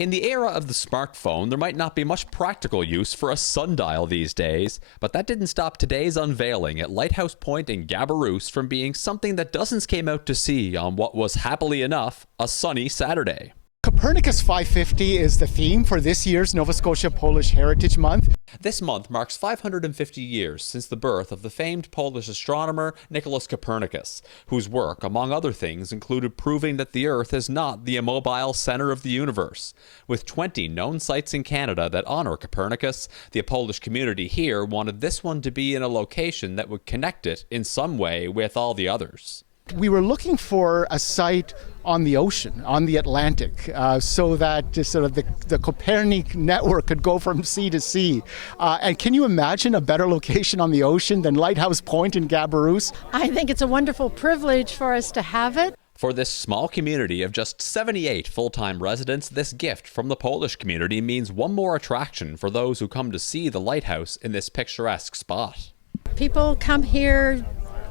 In the era of the smartphone, there might not be much practical use for a sundial these days, but that didn't stop today's unveiling at Lighthouse Point in Gabarus from being something that dozens came out to see on what was, happily enough, a sunny Saturday. Copernicus 550 is the theme for this year's Nova Scotia Polish Heritage Month. This month marks 550 years since the birth of the famed Polish astronomer Nicholas Copernicus, whose work, among other things, included proving that the Earth is not the immobile center of the universe. With 20 known sites in Canada that honor Copernicus, the Polish community here wanted this one to be in a location that would connect it in some way with all the others. We were looking for a site on the ocean, on the Atlantic, so that just sort of the Copernic network could go from sea to sea. And can you imagine a better location on the ocean than Lighthouse Point in Gabarus? I think it's a wonderful privilege for us to have it. For this small community of just 78 full-time residents, this gift from the Polish community means one more attraction for those who come to see the lighthouse in this picturesque spot. People come here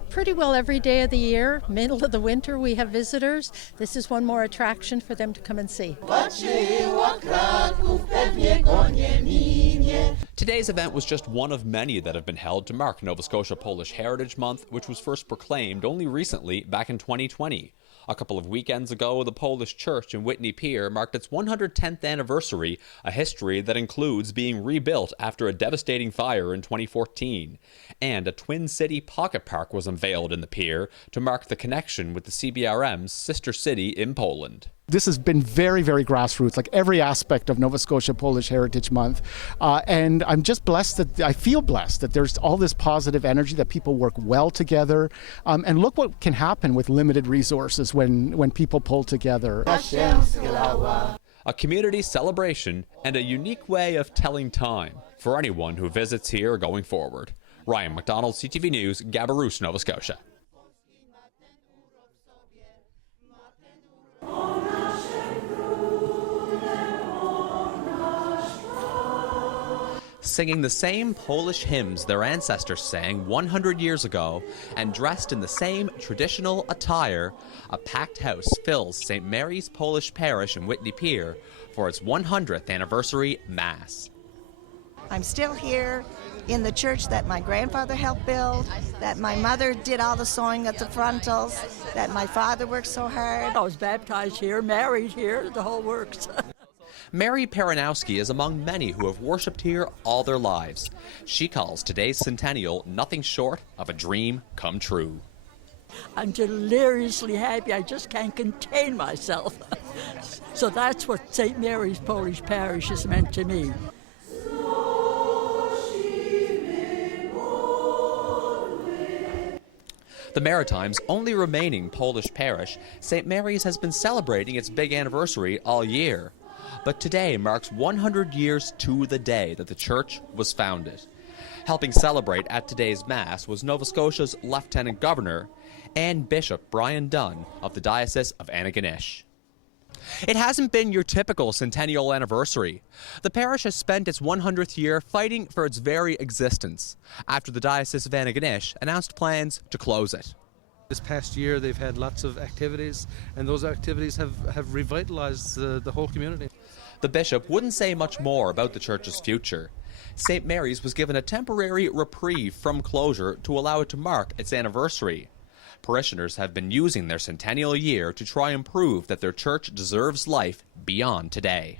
pretty well every day of the year. Middle of the winter we have visitors. This is one more attraction for them to come and see. Today's event was just one of many that have been held to mark Nova Scotia Polish Heritage Month, which was first proclaimed only recently, back in 2020. A couple of weekends ago, the Polish church in Whitney Pier marked its 110th anniversary, a history that includes being rebuilt after a devastating fire in 2014. And a Twin City pocket park was unveiled in the pier to mark the connection with the CBRM's sister city in Poland. This has been very, very grassroots, like every aspect of Nova Scotia Polish Heritage Month. And I'm just blessed that I feel blessed that there's all this positive energy, that people work well together. And look what can happen with limited resources when people pull together. A community celebration and a unique way of telling time for anyone who visits here going forward. Ryan McDonald, CTV News, Gabarus, Nova Scotia. Singing the same Polish hymns their ancestors sang 100 years ago and dressed in the same traditional attire, a packed house fills St. Mary's Polish Parish in Whitney Pier for its 100th anniversary Mass. I'm still here in the church that my grandfather helped build, that my mother did all the sewing at the frontals, that my father worked so hard. I was baptized here, married here, the whole works. Mary Peranowski is among many who have worshipped here all their lives. She calls today's centennial nothing short of a dream come true. I'm deliriously happy. I just can't contain myself. So that's what St. Mary's Polish Parish has meant to me. The Maritime's only remaining Polish parish, St. Mary's has been celebrating its big anniversary all year. But today marks 100 years to the day that the church was founded. Helping celebrate at today's Mass was Nova Scotia's Lieutenant Governor and Bishop Brian Dunn of the Diocese of Antigonish. It hasn't been your typical centennial anniversary. The parish has spent its 100th year fighting for its very existence, after the Diocese of Antigonish announced plans to close it. This past year they've had lots of activities, and those activities have revitalized the whole community. The bishop wouldn't say much more about the church's future. St. Mary's was given a temporary reprieve from closure to allow it to mark its anniversary. Parishioners have been using their centennial year to try and prove that their church deserves life beyond today.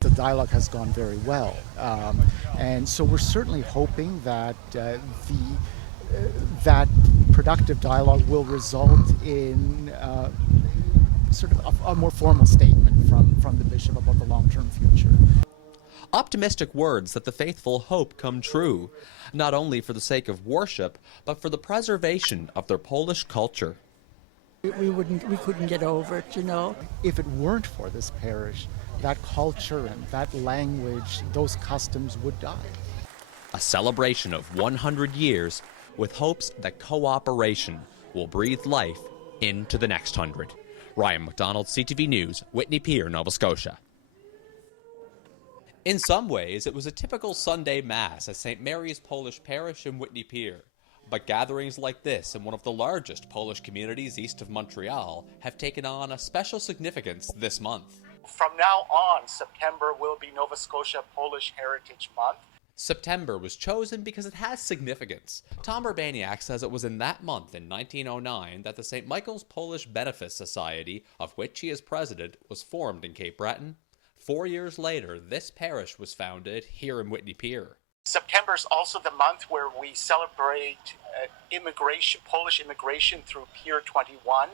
The dialogue has gone very well, and so we're certainly hoping that that productive dialogue will result in sort of a more formal statement from the bishop about the long-term future. Optimistic words that the faithful hope come true, not only for the sake of worship, but for the preservation of their Polish culture. We couldn't get over it, you know. If it weren't for this parish, that culture and that language, those customs would die. A celebration of 100 years with hopes that cooperation will breathe life into the next 100. Ryan McDonald, CTV News, Whitney Pier, Nova Scotia. In some ways, it was a typical Sunday Mass at St. Mary's Polish Parish in Whitney Pier. But gatherings like this in one of the largest Polish communities east of Montreal have taken on a special significance this month. From now on, September will be Nova Scotia Polish Heritage Month. September was chosen because it has significance. Tom Urbaniak says it was in that month in 1909 that the St. Michael's Polish Benefice Society, of which he is president, was formed in Cape Breton. 4 years later, this parish was founded here in Whitney Pier. September is also the month where we celebrate Polish immigration through Pier 21.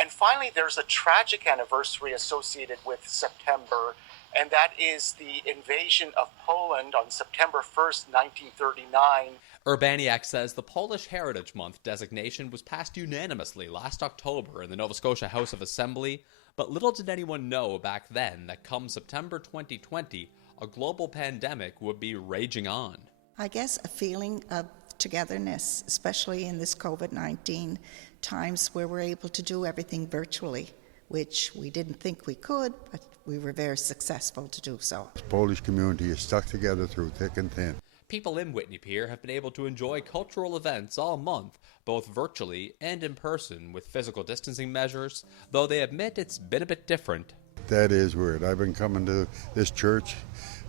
And finally, there's a tragic anniversary associated with September, and that is the invasion of Poland on September 1st, 1939. Urbaniak says the Polish Heritage Month designation was passed unanimously last October in the Nova Scotia House of Assembly, but little did anyone know back then that come September 2020, a global pandemic would be raging on. I guess a feeling of togetherness, especially in this COVID-19 times where we're able to do everything virtually, which we didn't think we could, but we were very successful to do so. The Polish community is stuck together through thick and thin. People in Whitney Pier have been able to enjoy cultural events all month, both virtually and in person with physical distancing measures, though they admit it's been a bit different. That is weird. I've been coming to this church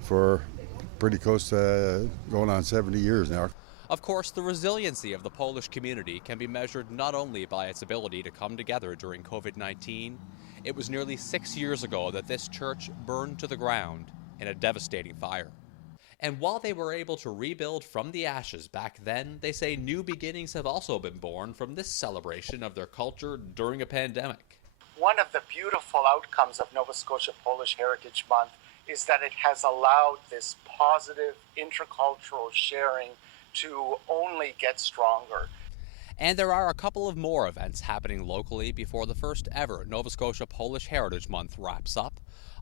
for pretty close to going on 70 years now. Of course, the resiliency of the Polish community can be measured not only by its ability to come together during COVID-19. It was nearly 6 years ago that this church burned to the ground in a devastating fire. And while they were able to rebuild from the ashes back then, they say new beginnings have also been born from this celebration of their culture during a pandemic. One of the beautiful outcomes of Nova Scotia Polish Heritage Month is that it has allowed this positive intercultural sharing to only get stronger. And there are a couple of more events happening locally before the first ever Nova Scotia Polish Heritage Month wraps up.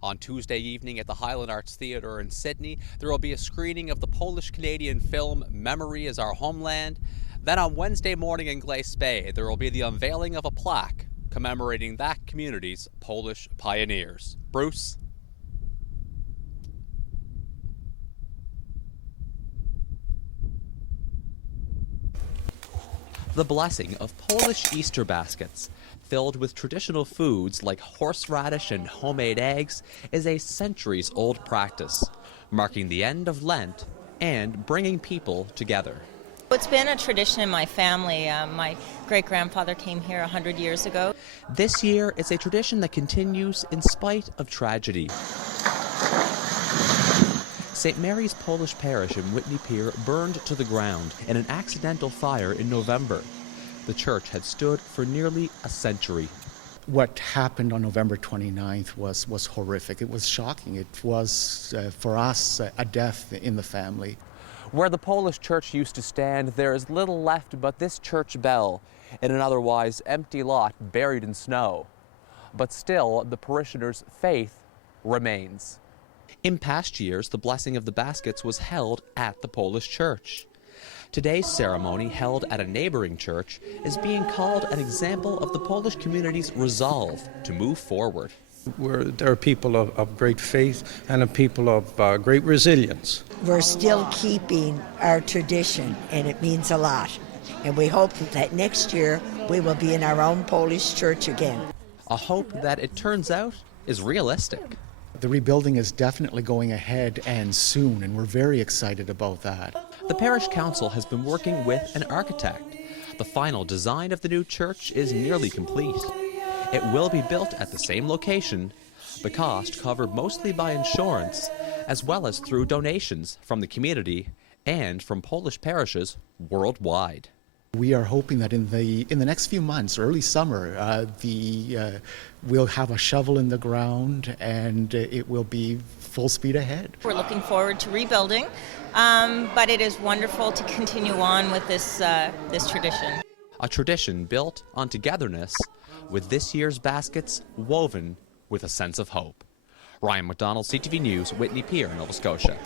On Tuesday evening at the Highland Arts Theatre in Sydney, there will be a screening of the Polish-Canadian film Memory is Our Homeland. Then on Wednesday morning in Glace Bay, there will be the unveiling of a plaque commemorating that community's Polish pioneers. Bruce? The blessing of Polish Easter baskets, filled with traditional foods like horseradish and homemade eggs, is a centuries-old practice, marking the end of Lent and bringing people together. It's been a tradition in my family. My great-grandfather came here 100 years ago. This year, it's a tradition that continues in spite of tragedy. St. Mary's Polish Parish in Whitney Pier burned to the ground in an accidental fire in November. The church had stood for nearly a century. What happened on November 29th was horrific. It was shocking. It was, for us, a death in the family. Where the Polish church used to stand, there is little left but this church bell in an otherwise empty lot buried in snow. But still, the parishioners' faith remains. In past years, the blessing of the baskets was held at the Polish church. Today's ceremony, held at a neighboring church, is being called an example of the Polish community's resolve to move forward. There are people of great faith and a people of great resilience. We're still keeping our tradition, and it means a lot. And we hope that next year we will be in our own Polish church again. A hope that it turns out is realistic. The rebuilding is definitely going ahead and soon, and we're very excited about that. The parish council has been working with an architect. The final design of the new church is nearly complete. It will be built at the same location, the cost covered mostly by insurance, as well as through donations from the community and from Polish parishes worldwide. We are hoping that in the next few months, early summer, we'll have a shovel in the ground and it will be full speed ahead. We're looking forward to rebuilding, but it is wonderful to continue on with this tradition. A tradition built on togetherness, with this year's baskets woven with a sense of hope. Ryan McDonald, CTV News, Whitney Pier, Nova Scotia.